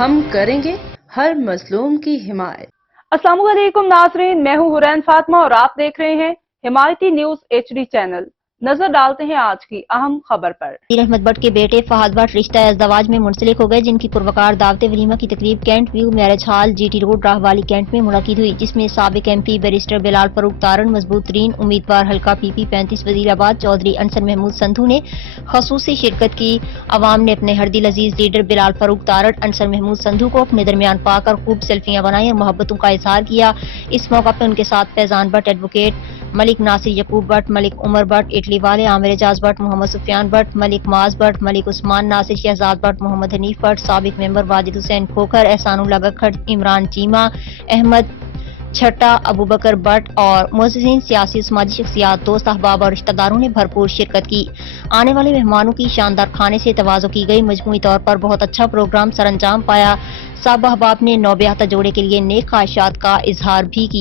ہم کریں گے ہر مظلوم کی حمایت۔ السلام علیکم ناظرین، میں ہوں حورین فاطمہ اور آپ دیکھ رہے ہیں حمایتی نیوز HD چینل۔ نظر ڈالتے ہیں آج کی اہم خبر پر۔ احمد بٹ کے بیٹے فہد بٹ رشتہ ازدواج میں منسلک ہو گئے، جن کی پروقار دعوت ولیمہ کی تقریب cantt view marriage hall GT road Rahwali cantt میں منعقد ہوئی، جس میں سابق MP بیرسٹر بلال فاروق تارڑ، مضبوط ترین امیدوار حلقہ PP 35 وزیر آباد چودھری انصر محمود سندھو نے خصوصی شرکت کی۔ عوام نے اپنے ہردل عزیز لیڈر بلال فاروق تارڑ انصر محمود سندھو کو اپنے درمیان پا کر خوب سیلفیاں بنائیں اور محبتوں کا اظہار کیا۔ اس موقع پر ان کے ساتھ فیضان بٹ، ایڈوکیٹ ملک ناصر یعقوب بٹ، ملک عمر بٹ اٹلی والے، عامر اعجاز بٹ، محمد سفیان بٹ، ملک معاذ بٹ، ملک عثمان ناصر، شہزاد بٹ، محمد حنیف بٹ، سابق ممبر واجد حسین کھوکھر، احسان اللہ گکھڑ، عمران چیمہ، احمد چھٹا، ابوبکر بٹ اور معززین، سیاسی سماجی شخصیات، دوست احباب اور رشتہ داروں نے بھرپور شرکت کی۔ آنے والے مہمانوں کی شاندار کھانے سے تواضع کی گئی۔ مجموعی طور پر بہت اچھا پروگرام سر انجام پایا۔ سب احباب نے نوبیاحتہ جوڑے کے لیے نیک خواہشات کا اظہار بھی کیا۔